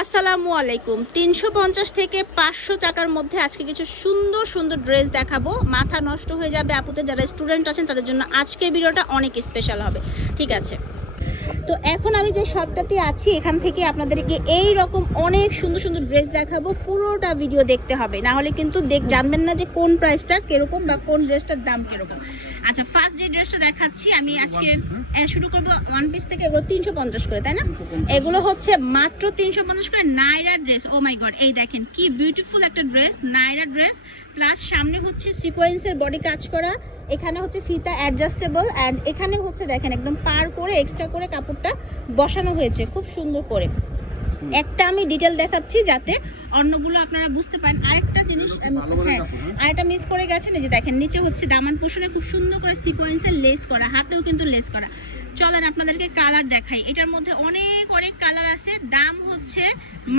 আসসালামু আলাইকুম। তিনশো পঞ্চাশ থেকে পাঁচশো টাকার মধ্যে আজকে কিছু সুন্দর সুন্দর ড্রেস দেখাবো। মাথা নষ্ট হয়ে যাবে আপুতে যারা স্টুডেন্ট আছেন, তাদের জন্য আজকের ভিডিওটা অনেক স্পেশাল হবে। ঠিক আছে? তো এখন আমি যে শপটাতে আছি এখান থেকে আপনাদেরকে এই রকম অনেক সুন্দর সুন্দর ড্রেস দেখাবো। পুরোটা ভিডিও দেখতে হবে। না হলে কিন্তু দেখ জানবেন না যে কোন প্রাইসটা কীরকম বা কোন ড্রেসটার দাম কীরকম। আচ্ছা ফার্স্ট যে ড্রেসটা দেখাচ্ছি আমি আজকে শুরু করব ওয়ান পিস থেকে এগুলো তিনশো পঞ্চাশ করে তাই না? এগুলো হচ্ছে মাত্র তিনশো পঞ্চাশ করে নাইরা ড্রেস ও মাই গড এই দেখেন কি বিউটিফুল একটা ড্রেস নাইরা ড্রেস প্লাস সামনে হচ্ছে সিকোয়েন্সের বডি কাজ করা এখানে হচ্ছে ফিতা অ্যাডজাস্টেবল অ্যান্ড এখানে হচ্ছে দেখেন একদম পার করে এক্সট্রা করে কাপড়টা বসানো হয়েছে খুব সুন্দর করে। একটা আমি ডিটেল দেখাচ্ছি যাতে অন্যগুলো আপনারা বুঝতে পারেন। আরেকটা জিনিস আমি- হ্যাঁ আরেকটা মিস করে গেছেন এই যে দেখেন নিচে হচ্ছে দামান পোষণে খুব সুন্দর করে সিকোয়েন্সের লেস করা হাতেও কিন্তু লেস করা। চলেন আপনাদেরকে কালার দেখাই। এটার মধ্যে অনেক অনেক কালার আছে। দাম হচ্ছে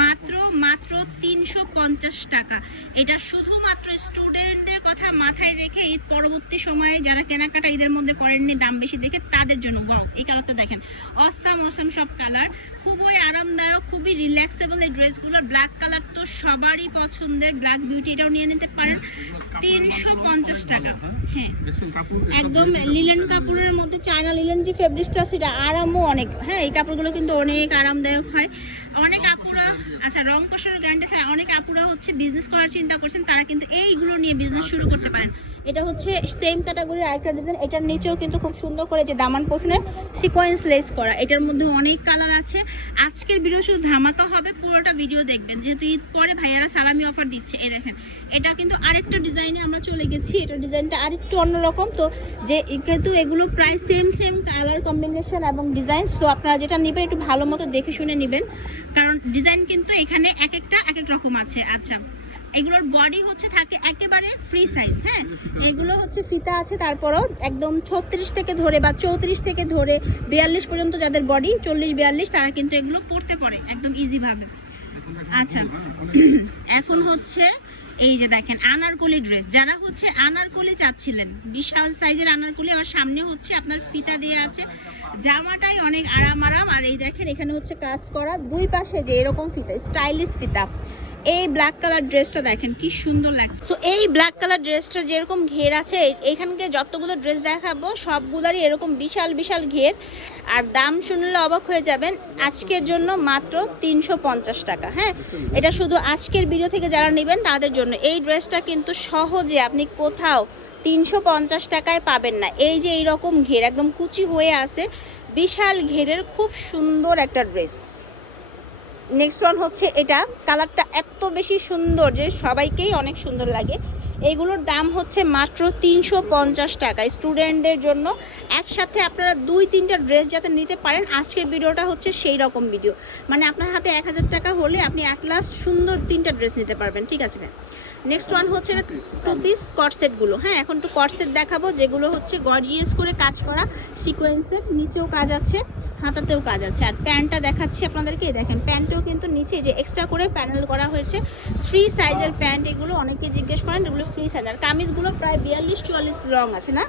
মাত্র মাত্র তিনশো পঞ্চাশ টাকা। এটা শুধুমাত্র স্টুডেন্টদের কথা মাথায় রেখে ঈদ পরবর্তী সময়ে যারা কেনাকাটা ঈদের মধ্যে করেননি, দাম বেশি দেখে তাদের জন্য। ওয়াও এই কালারটা দেখেন। অসাম অসাম সব কালার খুবই আরামদায়ক, খুবই রিল্যাক্সেবল এই ড্রেসগুলোর ব্ল্যাক কালার তো সবারই পছন্দের ব্ল্যাক বিউটি এটাও নিয়ে নিতে পারেন। তিনশো পঞ্চাশ টাকা। হ্যাঁ। একদম লিলেন কাপড়ের মধ্যে চায়না লিলেন যে ফেব্রিক্সটা সেটা আরামও অনেক। হ্যাঁ এই কাপড়গুলো কিন্তু অনেক আরামদায়ক হয়। অনেক আপুরা আচ্ছা রং কষানোর গ্যারান্টি ছাড়া অনেক আপুরা হচ্ছে বিজনেস করার চিন্তা করছেন তারা কিন্তু এইগুলো নিয়ে বিজনেস শুরু করতে পারেন। এটা হচ্ছে সেম ক্যাটাগরির আরেকটা ডিজাইন এটার নিচেও কিন্তু খুব সুন্দর করে যে দামান পোষণে সিকোয়েন্স লেস করা। এটার মধ্যে অনেক কালার আছে। আজকের ভিডিও শুধু ধামাকা হবে, পুরোটা ভিডিও দেখবেন। যেহেতু ঈদ পরে ভাইয়ারা সালামি অফার দিচ্ছে, এই দেখেন। এটা কিন্তু আরেকটা ডিজাইনে আমরা চলে গেছি। এটা ডিজাইনটা আরেকটু অন্যরকম। তো যে কিন্তু এগুলো প্রায় সেম সেম কালার কম্বিনেশন এবং ডিজাইন সো আপনারা যেটা নেবেন একটু ভালো মতো দেখে শুনে নেবেন। কারণ ডিজাইন কিন্তু এখানে এক একটা, এক এক রকম আছে। আচ্ছা এগুলোর বডি হচ্ছে থাকে একেবারে ফ্রি সাইজ হ্যাঁ? এগুলো হচ্ছে ফিতা আছে তারপরও একদম ছত্রিশ থেকে ধরে বা চৌত্রিশ থেকে ধরে বিয়াল্লিশ পর্যন্ত যাদের বডি চল্লিশ বিয়াল্লিশ তারা কিন্তু এগুলো পড়তে পারে একদম ইজিভাবে আচ্ছা। এখন হচ্ছে এই যে দেখেন আনারকলি ড্রেস যারা হচ্ছে আনারকলি চাচ্ছিলেন বিশাল সাইজের আনারকলি আবার সামনে হচ্ছে আপনার ফিতা দিয়ে আছে। জামাটাই অনেক আরাম আরাম আর এই দেখেন এখানে হচ্ছে কাজ করা দুই পাশে যে এরকম ফিতা স্টাইলিশ ফিতা। এই ব্ল্যাক কালার ড্রেসটা দেখেন, কি সুন্দর লাগছে। সো এই ব্ল্যাক কালার ড্রেসটা যেরকম ঘের আছে এখানকে যতগুলো ড্রেস দেখাবো, সবগুলোরই এরকম বিশাল বিশাল ঘের। আর দাম শুনলে অবাক হয়ে যাবেন, আজকের জন্য মাত্র তিনশো পঞ্চাশ টাকা হ্যাঁ? এটা শুধু আজকের ভিডিও থেকে যারা নেবেন, তাদের জন্য। এই ড্রেসটা কিন্তু সহজে আপনি কোথাও তিনশো পঞ্চাশ টাকায় পাবেন না। এই যে এইরকম ঘের, একদম কুচি হয়ে আছে, বিশাল ঘেরের খুব সুন্দর একটা ড্রেস নেক্সট ওয়ান হচ্ছে এটা। কালারটা এত বেশি সুন্দর যে সবাইকেই অনেক সুন্দর লাগে। এইগুলোর দাম হচ্ছে মাত্র তিনশো পঞ্চাশ টাকা। স্টুডেন্টদের জন্য একসাথে আপনারা দুই তিনটা ড্রেস যাতে নিতে পারেন আজকের ভিডিওটা হচ্ছে সেই রকম ভিডিও মানে আপনার হাতে এক হাজার টাকা হলে আপনি অ্যাট লাস্ট সুন্দর তিনটা ড্রেস নিতে পারবেন। ঠিক আছে ম্যাম নেক্সট ওয়ান হচ্ছে টু পিস কটসেটগুলো হ্যাঁ এখন একটু কটসেট দেখাবো যেগুলো হচ্ছে গর্জিয়াস করে কাজ করা সিকোয়েন্সের নিচেও কাজ আছে। হাতাতেও কাজ আছে। আর প্যান্টটা দেখাচ্ছি আপনাদেরকে দেখেন প্যান্টও কিন্তু নিচে যে এক্সট্রা করে প্যানেল করা হয়েছে ফ্রি সাইজের প্যান্ট এগুলো অনেকে জিজ্ঞেস করেন এগুলো ফ্রি সাইজ আর কামিজগুলো প্রায় বিয়াল্লিশ চুয়াল্লিশ লং আছে না?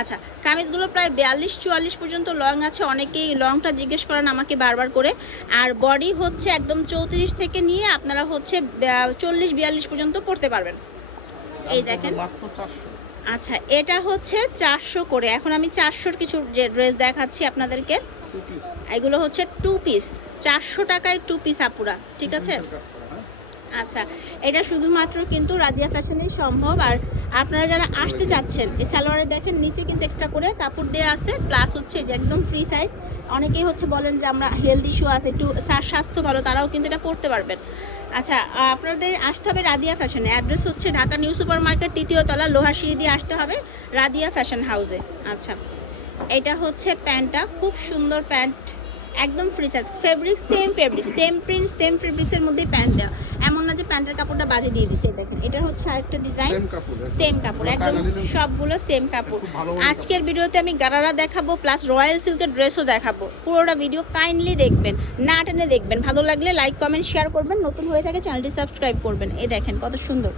আচ্ছা কামিজগুলো প্রায় বিয়াল্লিশ চুয়াল্লিশ পর্যন্ত লং আছে অনেকেই লংটা জিজ্ঞেস করেন আমাকে বারবার করে। আর বডি হচ্ছে একদম চৌত্রিশ থেকে নিয়ে আপনারা হচ্ছে চল্লিশ বিয়াল্লিশ পর্যন্ত পড়তে পারবেন। এই দেখেন। আচ্ছা এটা হচ্ছে চারশো করে। এখন আমি চারশোর কিছু যে ড্রেস দেখাচ্ছি আপনাদেরকে। এগুলো হচ্ছে টু পিস চারশো টাকায় টু পিস আপুরা ঠিক আছে? আচ্ছা এটা শুধুমাত্র কিন্তু রাদিয়া ফ্যাশনেই সম্ভব। আর আপনারা যারা আসতে চাচ্ছেন এই সালোয়ারে দেখেন নিচে কিন্তু এক্সট্রা করে কাপড় দেওয়া আছে প্লাস হচ্ছে যে একদম ফ্রি সাইজ অনেকেই হচ্ছে বলেন যে আমরা হেলথ ইস্যু আছে একটু স্বা- স্বাস্থ্য ভালো তারাও কিন্তু এটা পড়তে পারবেন। আচ্ছা আপনাদের আসতে হবে রাদিয়া ফ্যাশনে অ্যাড্রেস হচ্ছে ঢাকা নিউ সুপার মার্কেট তৃতীয় তলা লোহার সিঁড়ি দিয়ে আসতে হবে রাদিয়া ফ্যাশন হাউসে আচ্ছা। এটা হচ্ছে প্যান্টটা খুব সুন্দর প্যান্ট একদম free size fabric same fabric same print same ফেব্রিক্সের মধ্যেই প্যান্ট দেওয়া এমন না যে প্যান্টের কাপড়টা বাজে দিয়ে দিছে দেখেন। এটা হচ্ছে আরেকটা ডিজাইন সেম কাপড় একদম। সবগুলো সেম কাপড়। আজকের ভিডিওতে আমি গারারা দেখাবো প্লাস রয়্যাল সিল্কের ড্রেসও দেখাবো। পুরোটা ভিডিও কাইন্ডলি দেখবেন না টেনে দেখবেন। ভালো লাগলে লাইক কমেন্ট শেয়ার করবেন। নতুন হয়ে থাকে চ্যানেলটি সাবস্ক্রাইব করবেন। এই দেখেন কত সুন্দর।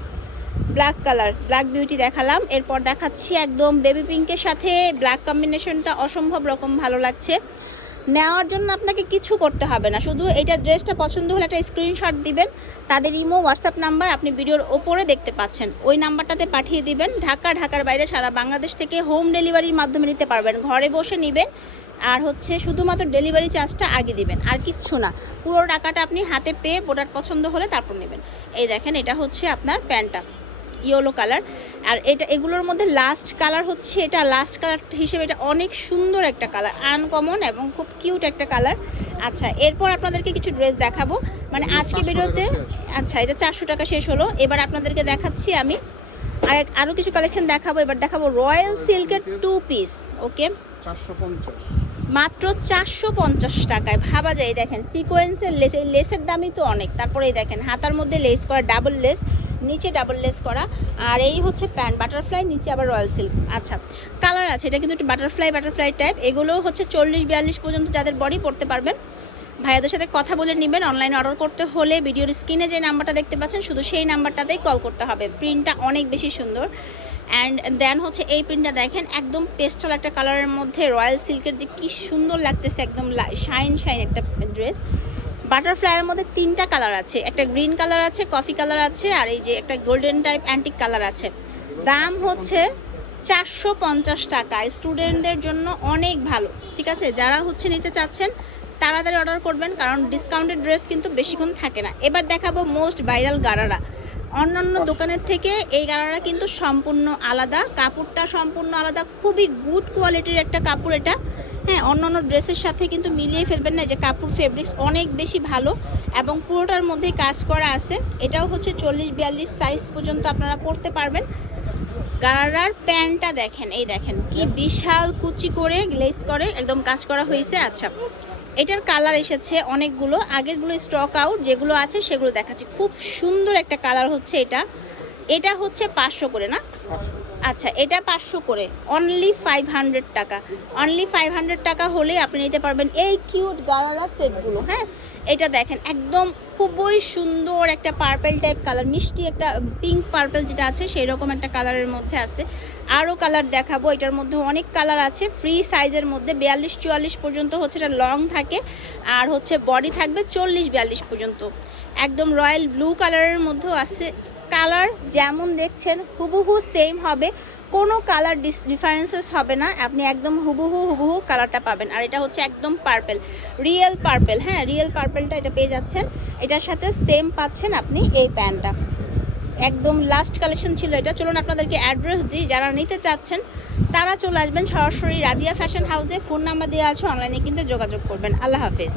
ব্ল্যাক কালার ব্ল্যাক বিউটি দেখালাম। এরপর দেখাচ্ছি একদম বেবি পিঙ্কের সাথে ব্ল্যাক কম্বিনেশনটা অসম্ভব রকম ভালো লাগছে। নেওয়ার জন্য আপনাকে কিছু করতে হবে না। শুধু এইটা ড্রেসটা পছন্দ হলে একটা স্ক্রিনশট দিবেন। তাদের ইমো হোয়াটসঅ্যাপ নাম্বার আপনি ভিডিওর ওপরে দেখতে পাচ্ছেন। ওই নাম্বারটাতে পাঠিয়ে দিবেন। ঢাকা, ঢাকার বাইরে সারা বাংলাদেশ থেকে হোম ডেলিভারির মাধ্যমে নিতে পারবেন। ঘরে বসে নেবেন। আর হচ্ছে শুধুমাত্র ডেলিভারি চার্জটা আগে দিবেন। আর কিচ্ছু না। পুরো টাকাটা আপনি হাতে পেয়ে প্রোডাক্ট পছন্দ হলে তারপর নেবেন। এই দেখেন, এটা হচ্ছে আপনার প্যান্টটা। Yellow colour. আর এটা এগুলোর মধ্যে লাস্ট কালার হচ্ছে এটা লাস্ট কালার হিসেবে এটা অনেক সুন্দর একটা কালার আনকমন এবং খুব কিউট একটা কালার আচ্ছা এরপর আপনাদেরকে কিছু ড্রেস দেখাবো। মানে আজকে 500 ভিডিওতে আচ্ছা এটা চারশো টাকা শেষ হলো। এবার আপনাদেরকে দেখাচ্ছি আমি। আর আরও কিছু কালেকশন দেখাবো। এবার দেখাবো রয়্যাল সিল্কের টু পিস ওকে মাত্র চারশো পঞ্চাশ টাকায়। ভাবা যায় দেখেন সিকোয়েন্সের লেস এই লেসের দামই তো অনেক। তারপরে দেখেন হাতার মধ্যে লেস করা ডাবল লেস নিচে ডাবল লেস করা। আর এই হচ্ছে প্যান্ট বাটারফ্লাই নিচে আবার রয়্যাল সিল্ক আচ্ছা কালার আছে, এটা কিন্তু একটু বাটারফ্লাই বাটারফ্লাই টাইপ এগুলো হচ্ছে চল্লিশ, বিয়াল্লিশ পর্যন্ত যাদের বডি পড়তে পারবেন। ভাইয়াদের সাথে কথা বলে নেবেন অনলাইনে অর্ডার করতে হলে ভিডিওর স্ক্রিনে যে নাম্বারটা দেখতে পাচ্ছেন, শুধু সেই নাম্বারটাতেই কল করতে হবে। প্রিন্টটা অনেক বেশি সুন্দর। অ্যান্ড দেন হচ্ছে এই প্রিন্টটা দেখেন, একদম পেস্টাল একটা কালারের মধ্যে রয়্যাল সিল্কের যে কি সুন্দর লাগতেছে, একদম শাইন শাইন একটা ড্রেস বাটারফ্লাইয়ের মধ্যে তিনটা কালার আছে। একটা গ্রিন কালার আছে, কফি কালার আছে, আর এই যে একটা গোল্ডেন টাইপ অ্যান্টিক কালার আছে। দাম হচ্ছে চারশো পঞ্চাশ টাকা। স্টুডেন্টদের জন্য অনেক ভালো, ঠিক আছে? যারা হচ্ছে নিতে চাচ্ছেন তাড়াতাড়ি অর্ডার করবেন কারণ ডিসকাউন্টেড ড্রেস কিন্তু বেশিক্ষণ থাকে না। এবার দেখাবো মোস্ট ভাইরাল গারারা। অন্যান্য দোকানের থেকে এই গারারা কিন্তু সম্পূর্ণ আলাদা। কাপড়টা সম্পূর্ণ আলাদা। খুবই গুড কোয়ালিটির একটা কাপড় এটা। হ্যাঁ অন্যান্য ড্রেসের সাথে কিন্তু মিলিয়ে ফেলবেন না যে কাপড় ফেব্রিক্স অনেক বেশি ভালো এবং পুরোটার মধ্যেই কাজ করা আছে। এটাও হচ্ছে চল্লিশ বিয়াল্লিশ সাইজ পর্যন্ত আপনারা পরতে পারবেন। গারারার প্যান্টটা দেখেন এই দেখেন কি বিশাল কুচি করে গ্লেজ করে একদম কাজ করা হয়েছে। আচ্ছা এটার কালার এসেছে অনেকগুলো। আগেরগুলো স্টক আউট যেগুলো আছে সেগুলো দেখাচ্ছি। খুব সুন্দর একটা কালার হচ্ছে এটা। এটা হচ্ছে পাঁচশো করে, না? আচ্ছা এটা পাঁচশো করে। Only five hundred taka. Only five hundred taka হলে আপনি নিতে পারবেন এই কিউট গারারা সেটগুলো হ্যাঁ? এটা দেখেন, একদম খুবই সুন্দর একটা পার্পেল টাইপ কালার মিষ্টি একটা পিঙ্ক পার্পেল যেটা আছে সেই রকম একটা কালারের মধ্যে আছে। আরও কালার দেখাবো, এটার মধ্যে অনেক কালার আছে ফ্রি সাইজের মধ্যে বিয়াল্লিশ চুয়াল্লিশ পর্যন্ত হচ্ছে এটা লং থাকে, আর হচ্ছে বডি থাকবে চল্লিশ বিয়াল্লিশ পর্যন্ত। একদম রয়্যাল ব্লু কালারের মধ্যেও আছে। কালার যেমন দেখছেন, হুবহু সেম হবে। কোনো কালার ডিস ডিফারেন্সেস হবে না। আপনি একদম হুবহু হুবহু কালারটা পাবেন। আর এটা হচ্ছে একদম পার্পেল রিয়েল পার্পেল হ্যাঁ রিয়েল পার্পেলটা এটা পেয়ে যাচ্ছেন। এটার সাথে সেম পাচ্ছেন আপনি এই প্যান্টটা। একদম লাস্ট কালেকশন ছিল এটা। চলুন আপনাদেরকে অ্যাড্রেস দিই। যারা নিতে চাচ্ছেন, তারা চলে আসবেন সরাসরি রাদিয়া ফ্যাশন হাউসে ফোন নাম্বার দেওয়া আছে অনলাইনে কিন্তু যোগাযোগ করবেন। আল্লাহ হাফেজ।